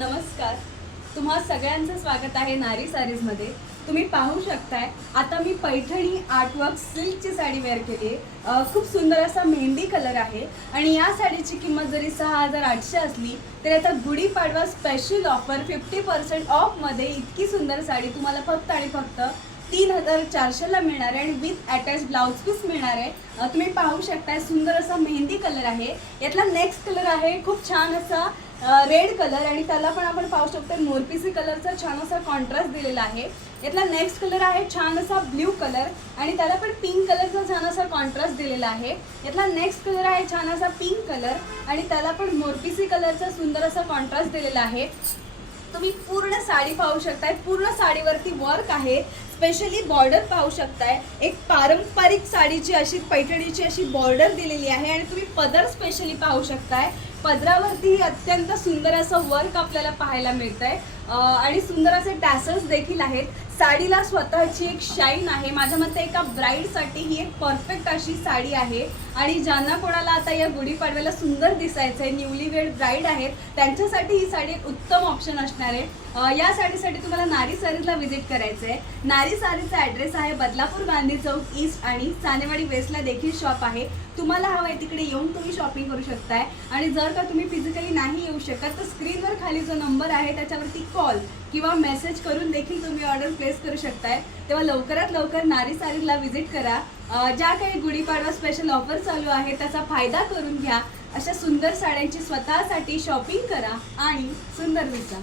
नमस्कार. तुम्हा सगळ्यांचं स्वागत आहे नारी सारीजमध्ये. तुम्ही पाहू शकताय आता मी पैठणी आर्टवर्क सिल्कची साडी वेअर केली आहे खूप सुंदर असा मेहंदी कलर आहे आणि या साडीची किंमत जरी सहा हजार आठशे असली तरी आता Gudi Padwa special offer fifty percent ऑफमध्ये इतकी सुंदर साडी तुम्हाला फक्त आणि फक्त तीन हजार चारशेला मिळणार आहे आणि विथ अटॅच ब्लाऊज पीस मिळणार आहे. तुम्ही पाहू शकताय सुंदर असा मेहंदी कलर आहे. यातला नेक्स्ट कलर आहे खूप छान असा रेड कलर आणि त्याला पण आपण पाहू शकतो मोरपिसी कलरचा छान असा कॉन्ट्रास्ट दिलेला आहे. यातला नेक्स्ट कलर आहे छान असा ब्ल्यू कलर आणि त्याला पण पिंक कलरचा छान असा कॉन्ट्रास्ट दिलेला आहे. यातला नेक्स्ट कलर आहे छान असा पिंक कलर आणि त्याला पण मोरपिसी कलरचा सुंदर असा कॉन्ट्रास्ट दिलेला आहे. तुम्ही पूर्ण साडी पाहू शकताय. पूर्ण साडीवरती वर्क आहे. स्पेशली बॉर्डर पाहू शकताय. एक पारंपरिक साडीची अशी पैठणीची अशी बॉर्डर दिलेली आहे आणि तुम्ही पदर स्पेशली पाहू शकताय. पदरावरती अत्यंत सुंदर असं वर्क आपल्याला पाहायला मिळत आहे आणि सुंदर असे टॅसल्स देखील आहेत. साडीला स्वतःची एक शाईन आहे. माझ्या मते एका ब्राईडसाठी ही एक परफेक्ट अशी साडी आहे. आणि ज्यांना कोणाला आता या गुढीपाडव्याला सुंदर दिसायचं आहे न्यूली वेड ब्राईड आहेत त्यांच्यासाठी ही साडी एक उत्तम ऑप्शन असणार आहे. या साडीसाठी तुम्हाला नारी सारीजला व्हिजिट करायचं आहे नारी सारीचा ॲड्रेस आहे बदलापूर गांधी चौक ईस्ट आणि सानेवाडी वेस्टला देखील शॉप आहे. तुम्हाला हवं आहे तिकडे येऊन तुम्ही शॉपिंग करू शकताय. आणि जर का तुम्ही फिजिकली नाही येऊ शकत तर स्क्रीनवर खाली जो नंबर आहे त्याच्यावरती कॉल किंवा मेसेज करून देखील तुम्ही ऑर्डर प्लेस करू शकताय. तेव्हा लवकरात लवकर नारी सारीला व्हिजिट करा. ज्या काही गुढीपाडवा स्पेशल ऑफर चालू आहे त्याचा फायदा करून घ्या. अशा सुंदर साड्यांची स्वतःसाठी शॉपिंग करा आणि सुंदर दिसा.